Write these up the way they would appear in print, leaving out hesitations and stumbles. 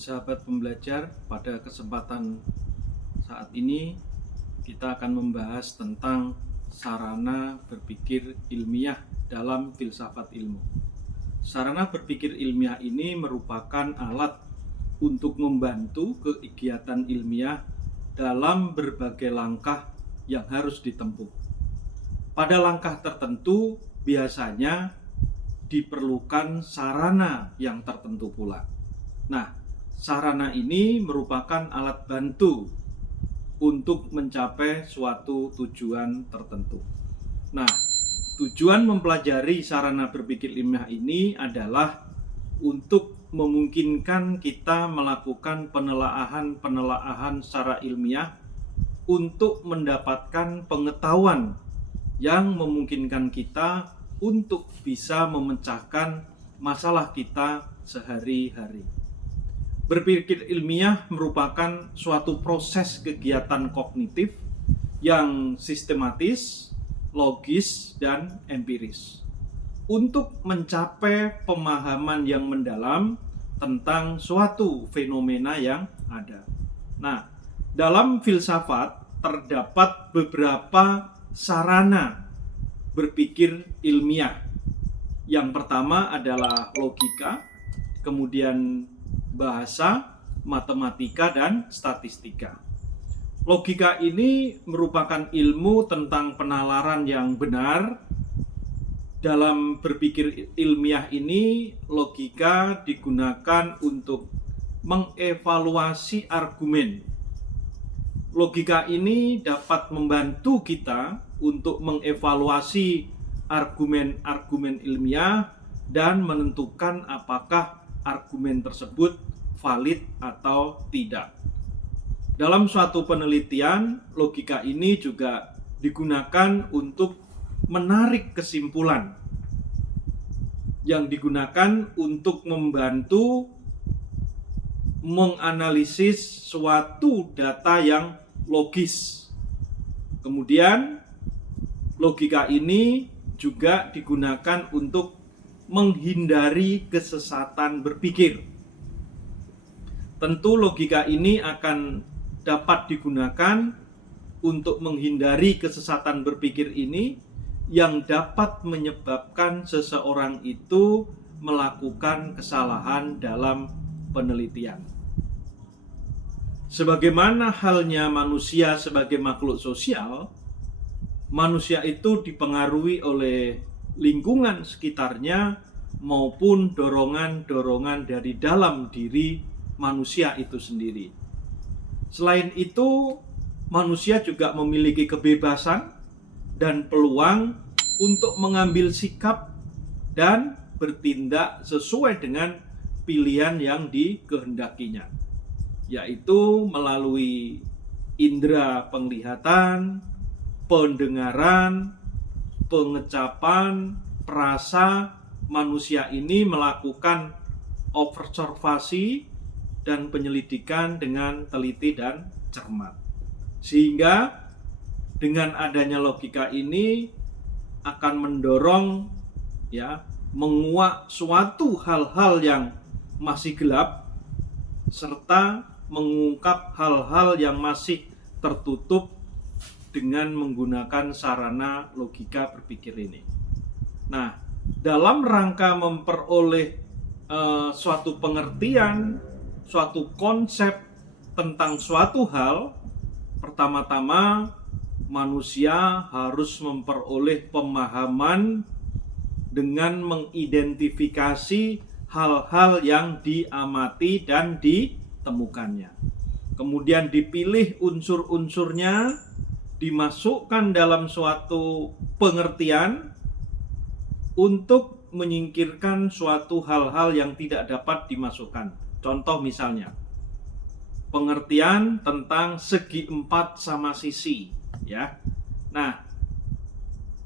Sahabat pembelajar, pada kesempatan saat ini kita akan membahas tentang sarana berpikir ilmiah dalam filsafat ilmu. Sarana berpikir ilmiah ini merupakan alat untuk membantu kegiatan ilmiah dalam berbagai langkah yang harus ditempuh. Pada langkah tertentu biasanya diperlukan sarana yang tertentu pula. Nah, sarana ini merupakan alat bantu untuk mencapai suatu tujuan tertentu. Nah, tujuan mempelajari sarana berpikir ilmiah ini adalah untuk memungkinkan kita melakukan penelaahan secara ilmiah untuk mendapatkan pengetahuan yang memungkinkan kita untuk bisa memecahkan masalah kita sehari-hari. Berpikir ilmiah merupakan suatu proses kegiatan kognitif yang sistematis, logis, dan empiris untuk mencapai pemahaman yang mendalam tentang suatu fenomena yang ada. Nah, dalam filsafat terdapat beberapa sarana berpikir ilmiah. Yang pertama adalah logika, kemudian bahasa, matematika, dan statistika. Logika ini merupakan ilmu tentang penalaran yang benar. Dalam berpikir ilmiah ini, logika digunakan untuk mengevaluasi argumen. Logika ini dapat membantu kita untuk mengevaluasi argumen-argumen ilmiah dan menentukan apakah argumen tersebut valid atau tidak. Dalam suatu penelitian, logika ini juga digunakan untuk menarik kesimpulan yang digunakan untuk membantu menganalisis suatu data yang logis. Kemudian logika ini juga digunakan untuk menghindari kesesatan berpikir. Tentu logika ini akan dapat digunakan untuk menghindari kesesatan berpikir ini yang dapat menyebabkan seseorang itu melakukan kesalahan dalam penelitian. Sebagaimana halnya manusia sebagai makhluk sosial, manusia itu dipengaruhi oleh lingkungan sekitarnya maupun dorongan-dorongan dari dalam diri manusia itu sendiri. Selain itu, manusia juga memiliki kebebasan dan peluang untuk mengambil sikap dan bertindak sesuai dengan pilihan yang dikehendakinya, yaitu melalui indera penglihatan, pendengaran, pengecapan, perasa. Manusia ini melakukan observasi dan penyelidikan dengan teliti dan cermat. Sehingga dengan adanya logika ini akan mendorong menguak suatu hal-hal yang masih gelap serta mengungkap hal-hal yang masih tertutup dengan menggunakan sarana logika berpikir ini. Nah, dalam rangka memperoleh suatu pengertian, suatu konsep tentang suatu hal, pertama-tama manusia harus memperoleh pemahaman dengan mengidentifikasi hal-hal yang diamati dan ditemukannya. Kemudian dipilih unsur-unsurnya, dimasukkan dalam suatu pengertian untuk menyingkirkan suatu hal-hal yang tidak dapat dimasukkan. Contoh misalnya, pengertian tentang segi empat sama sisi, ya. Nah,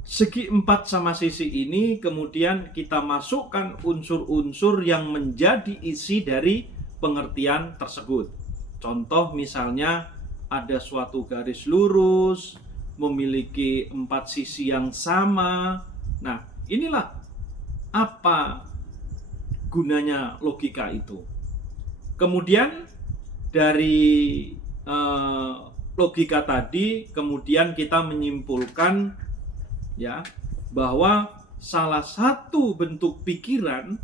segi empat sama sisi ini kemudian kita masukkan unsur-unsur yang menjadi isi dari pengertian tersebut. Contoh misalnya ada suatu garis lurus, memiliki empat sisi yang sama. Nah, inilah apa gunanya logika itu. Kemudian dari logika tadi kemudian kita menyimpulkan ya bahwa salah satu bentuk pikiran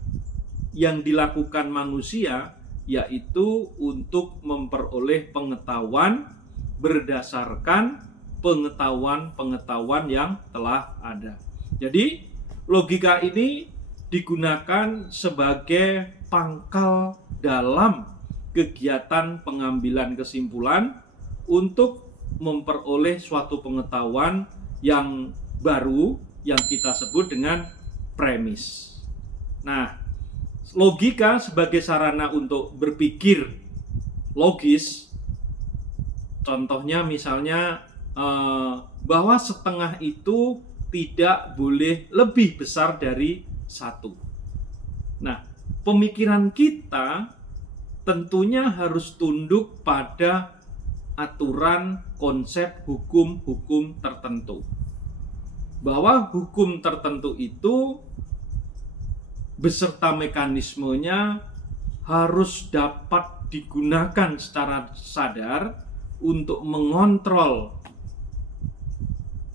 yang dilakukan manusia yaitu untuk memperoleh pengetahuan berdasarkan pengetahuan yang telah ada. Jadi logika ini digunakan sebagai pangkal dalam kegiatan pengambilan kesimpulan untuk memperoleh suatu pengetahuan yang baru yang kita sebut dengan premis. Nah, logika sebagai sarana untuk berpikir logis, contohnya misalnya bahwa setengah itu tidak boleh lebih besar dari satu. Nah, pemikiran kita tentunya harus tunduk pada aturan konsep hukum-hukum tertentu. Bahwa hukum tertentu itu beserta mekanismenya harus dapat digunakan secara sadar untuk mengontrol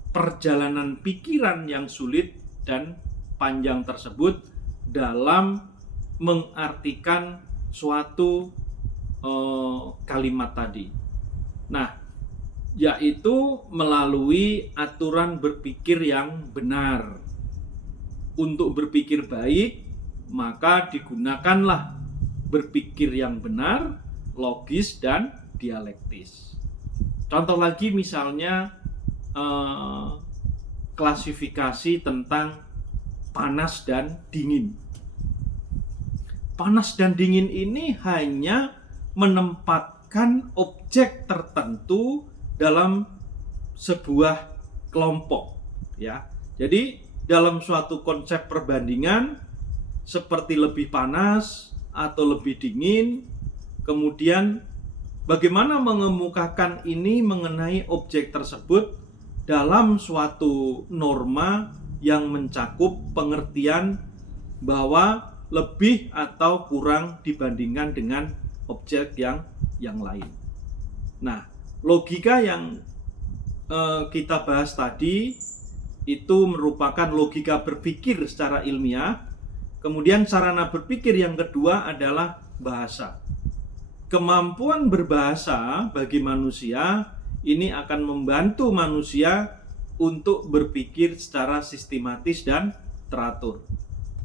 perjalanan pikiran yang sulit dan panjang tersebut dalam mengartikan suatu kalimat tadi. Nah, yaitu melalui aturan berpikir yang benar. Untuk berpikir baik, maka digunakanlah berpikir yang benar, logis, dan dialektis. Contoh lagi misalnya klasifikasi tentang panas dan dingin. Panas dan dingin ini hanya menempatkan objek tertentu dalam sebuah kelompok, ya. Jadi dalam suatu konsep perbandingan seperti lebih panas atau lebih dingin, kemudian bagaimana mengemukakan ini mengenai objek tersebut dalam suatu norma yang mencakup pengertian bahwa lebih atau kurang dibandingkan dengan objek yang lain. Nah, logika yang kita bahas tadi itu merupakan logika berpikir secara ilmiah. Kemudian sarana berpikir yang kedua adalah bahasa. Kemampuan berbahasa bagi manusia ini akan membantu manusia untuk berpikir secara sistematis dan teratur.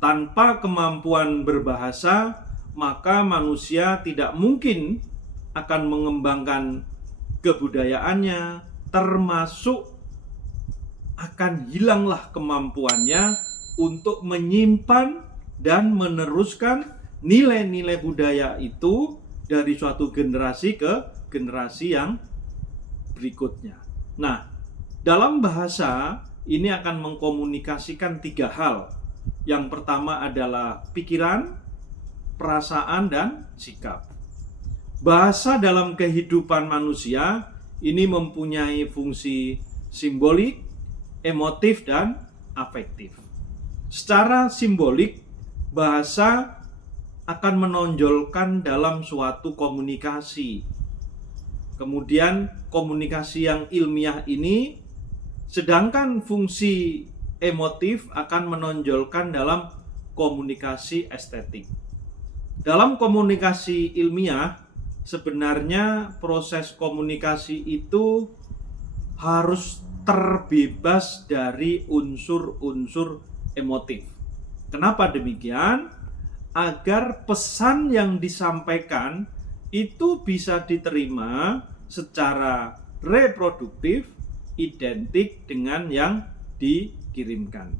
Tanpa kemampuan berbahasa, maka manusia tidak mungkin akan mengembangkan kebudayaannya, termasuk akan hilanglah kemampuannya untuk menyimpan dan meneruskan nilai-nilai budaya itu dari suatu generasi ke generasi yang berikutnya. Nah, dalam bahasa ini akan mengkomunikasikan 3 hal. Yang pertama adalah pikiran, perasaan, dan sikap. Bahasa dalam kehidupan manusia ini mempunyai fungsi simbolik, emotif, dan afektif. Secara simbolik, bahasa akan menonjolkan dalam suatu komunikasi. Kemudian komunikasi yang ilmiah ini, sedangkan fungsi emotif akan menonjolkan dalam komunikasi estetik. Dalam komunikasi ilmiah, sebenarnya proses komunikasi itu harus terbebas dari unsur-unsur emotif. Kenapa demikian? Agar pesan yang disampaikan itu bisa diterima secara reproduktif, identik dengan yang dikirimkan.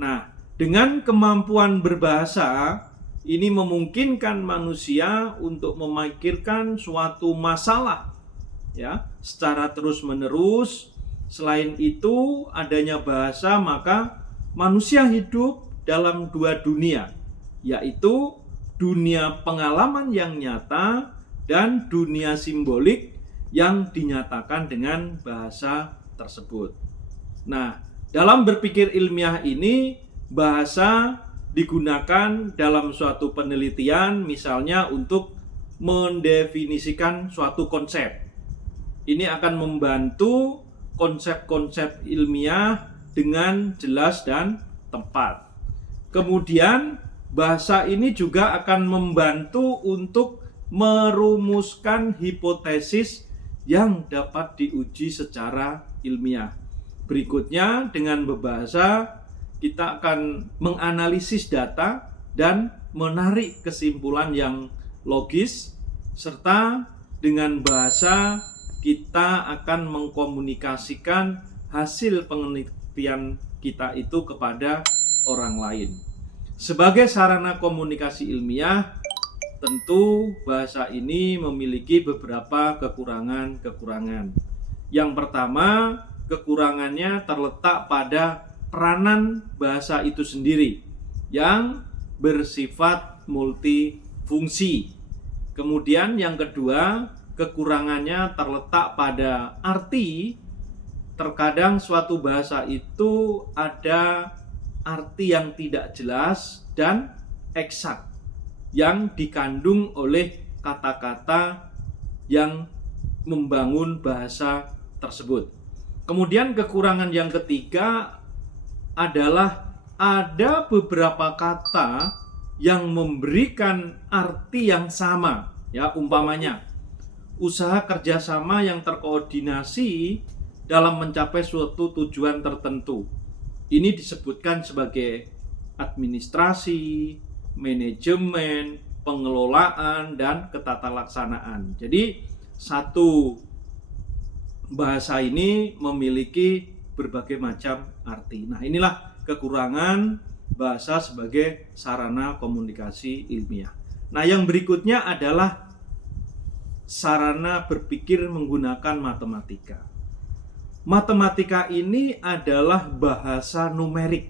Nah, dengan kemampuan berbahasa, ini memungkinkan manusia untuk memikirkan suatu masalah ya, secara terus-menerus. Selain itu, adanya bahasa, maka manusia hidup dalam 2 dunia, yaitu dunia pengalaman yang nyata dan dunia simbolik yang dinyatakan dengan bahasa tersebut. Nah, dalam berpikir ilmiah ini, bahasa digunakan dalam suatu penelitian, misalnya untuk mendefinisikan suatu konsep. Ini akan membantu konsep-konsep ilmiah dengan jelas dan tepat. Kemudian bahasa ini juga akan membantu untuk merumuskan hipotesis yang dapat diuji secara ilmiah. Berikutnya, dengan berbahasa kita akan menganalisis data dan menarik kesimpulan yang logis, serta dengan bahasa kita akan mengkomunikasikan hasil penelitian kita itu kepada orang lain. Sebagai sarana komunikasi ilmiah, tentu bahasa ini memiliki beberapa kekurangan-kekurangan. Yang pertama, kekurangannya terletak pada peranan bahasa itu sendiri yang bersifat multifungsi. Kemudian yang kedua, kekurangannya terletak pada arti. Terkadang suatu bahasa itu ada arti yang tidak jelas dan eksak yang dikandung oleh kata-kata yang membangun bahasa tersebut. Kemudian kekurangan yang ketiga adalah ada beberapa kata yang memberikan arti yang sama, ya, umpamanya usaha kerjasama yang terkoordinasi dalam mencapai suatu tujuan tertentu. Ini disebutkan sebagai administrasi, manajemen, pengelolaan, dan ketatalaksanaan. Jadi satu bahasa ini memiliki berbagai macam arti. Nah, inilah kekurangan bahasa sebagai sarana komunikasi ilmiah. Nah, yang berikutnya adalah sarana berpikir menggunakan matematika. Matematika ini adalah bahasa numerik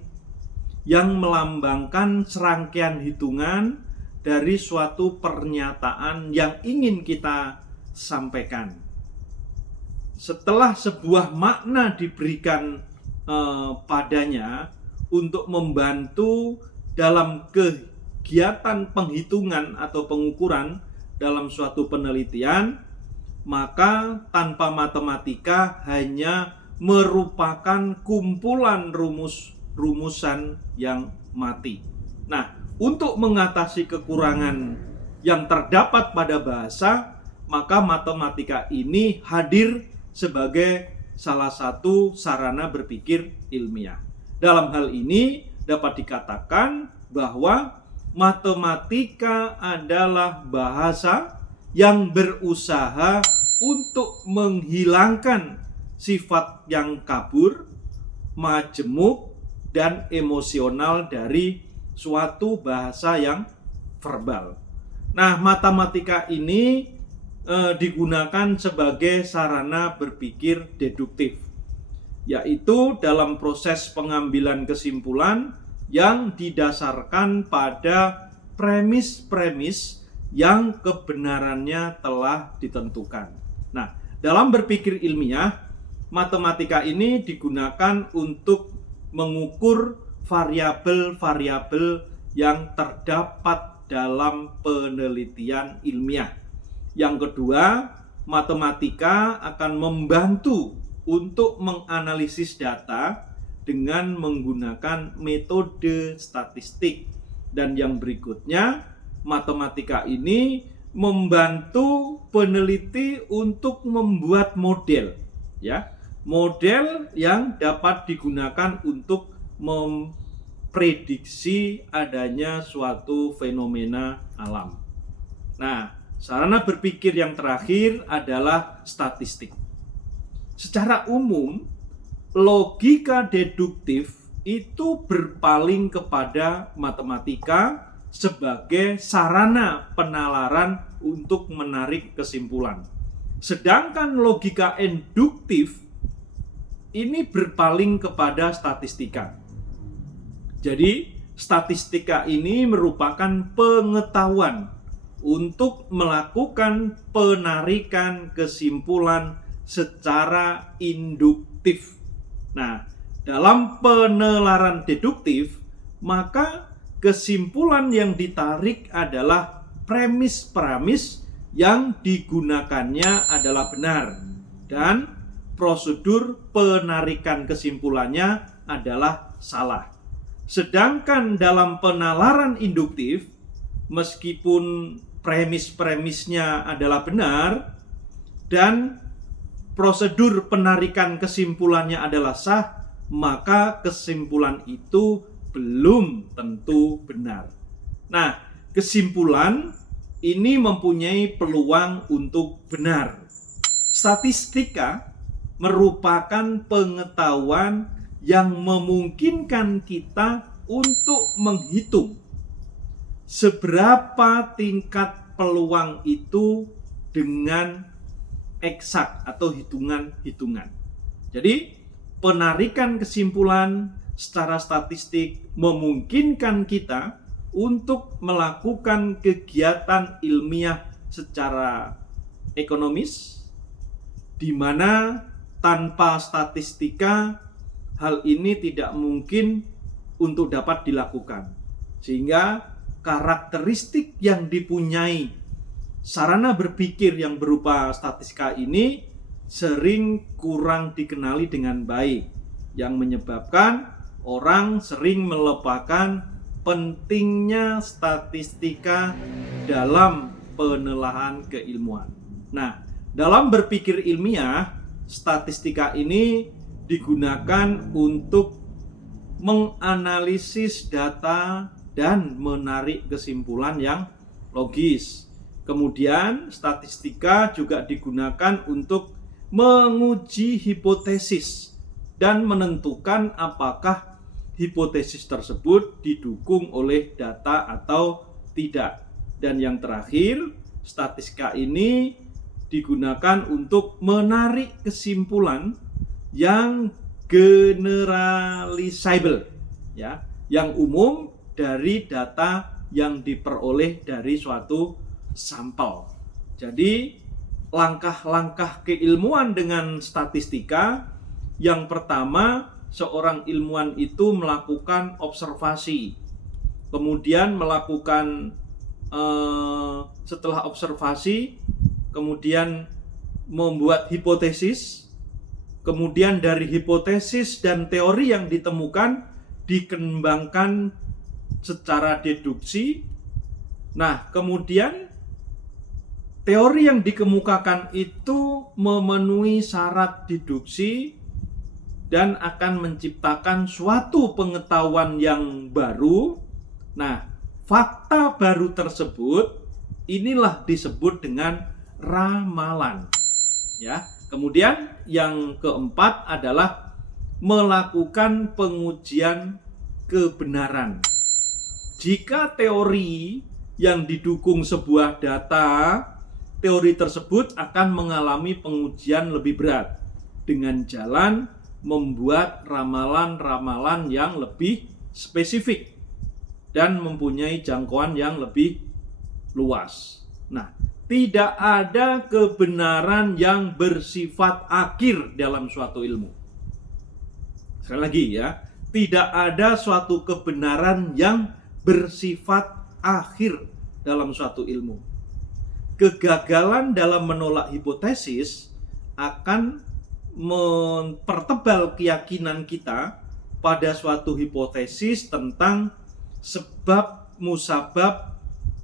yang melambangkan serangkaian hitungan dari suatu pernyataan yang ingin kita sampaikan. Setelah sebuah makna diberikan padanya untuk membantu dalam kegiatan penghitungan atau pengukuran dalam suatu penelitian, maka tanpa matematika hanya merupakan kumpulan rumusan yang mati. Nah, untuk mengatasi kekurangan yang terdapat pada bahasa, maka matematika ini hadir sebagai salah satu sarana berpikir ilmiah. Dalam hal ini dapat dikatakan bahwa matematika adalah bahasa yang berusaha untuk menghilangkan sifat yang kabur, majemuk, dan emosional dari suatu bahasa yang verbal. Nah, matematika ini digunakan sebagai sarana berpikir deduktif, yaitu dalam proses pengambilan kesimpulan yang didasarkan pada premis-premis yang kebenarannya telah ditentukan. Nah, dalam berpikir ilmiah, matematika ini digunakan untuk mengukur variabel-variabel yang terdapat dalam penelitian ilmiah. Yang kedua, matematika akan membantu untuk menganalisis data dengan menggunakan metode statistik. Dan yang berikutnya, matematika ini membantu peneliti untuk membuat model, ya. Model yang dapat digunakan untuk memprediksi adanya suatu fenomena alam. Nah, sarana berpikir yang terakhir adalah statistik. Secara umum, logika deduktif itu berpaling kepada matematika sebagai sarana penalaran untuk menarik kesimpulan. Sedangkan logika induktif ini berpaling kepada statistika. Jadi, statistika ini merupakan pengetahuan untuk melakukan penarikan kesimpulan secara induktif. Nah, dalam penalaran deduktif, maka kesimpulan yang ditarik adalah premis-premis yang digunakannya adalah benar dan prosedur penarikan kesimpulannya adalah salah. Sedangkan dalam penalaran induktif, meskipun premis-premisnya adalah benar dan prosedur penarikan kesimpulannya adalah sah, maka kesimpulan itu belum tentu benar. Nah, kesimpulan ini mempunyai peluang untuk benar. Statistika merupakan pengetahuan yang memungkinkan kita untuk menghitung seberapa tingkat peluang itu dengan eksak atau hitungan-hitungan. Jadi, penarikan kesimpulan secara statistik memungkinkan kita untuk melakukan kegiatan ilmiah secara ekonomis, di mana tanpa statistika hal ini tidak mungkin untuk dapat dilakukan. Sehingga karakteristik yang dipunyai sarana berpikir yang berupa statistika ini sering kurang dikenali dengan baik, yang menyebabkan orang sering melupakan pentingnya statistika dalam penelaahan keilmuan. Nah, dalam berpikir ilmiah, statistika ini digunakan untuk menganalisis data dan menarik kesimpulan yang logis. Kemudian, statistika juga digunakan untuk menguji hipotesis dan menentukan apakah hipotesis tersebut didukung oleh data atau tidak. Dan yang terakhir, statistika ini digunakan untuk menarik kesimpulan yang generalizable, ya, yang umum dari data yang diperoleh dari suatu sampel. Jadi, langkah-langkah keilmuan dengan statistika, yang pertama, seorang ilmuwan itu melakukan observasi, kemudian melakukan setelah observasi, kemudian membuat hipotesis, kemudian dari hipotesis dan teori yang ditemukan dikembangkan secara deduksi. Nah, kemudian teori yang dikemukakan itu memenuhi syarat deduksi dan akan menciptakan suatu pengetahuan yang baru. Nah, fakta baru tersebut inilah disebut dengan ramalan. Ya. Kemudian yang keempat adalah melakukan pengujian kebenaran. Jika teori yang didukung sebuah data, teori tersebut akan mengalami pengujian lebih berat dengan jalan membuat ramalan-ramalan yang lebih spesifik dan mempunyai jangkauan yang lebih luas. Nah, tidak ada kebenaran yang bersifat akhir dalam suatu ilmu. Sekali lagi ya, tidak ada suatu kebenaran yang bersifat akhir dalam suatu ilmu. Kegagalan dalam menolak hipotesis akan mempertebal keyakinan kita pada suatu hipotesis tentang sebab musabab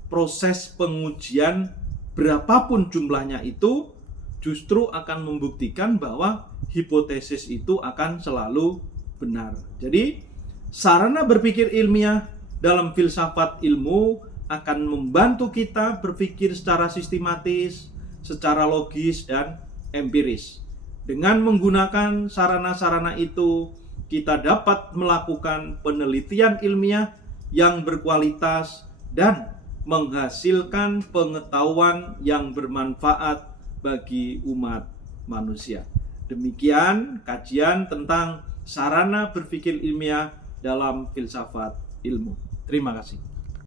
proses pengujian berapapun jumlahnya itu, justru akan membuktikan bahwa hipotesis itu akan selalu benar. Jadi, sarana berpikir ilmiah dalam filsafat ilmu akan membantu kita berpikir secara sistematis, secara logis dan empiris. Dengan menggunakan sarana-sarana itu, kita dapat melakukan penelitian ilmiah yang berkualitas dan menghasilkan pengetahuan yang bermanfaat bagi umat manusia. Demikian kajian tentang sarana berpikir ilmiah dalam filsafat ilmu. Terima kasih.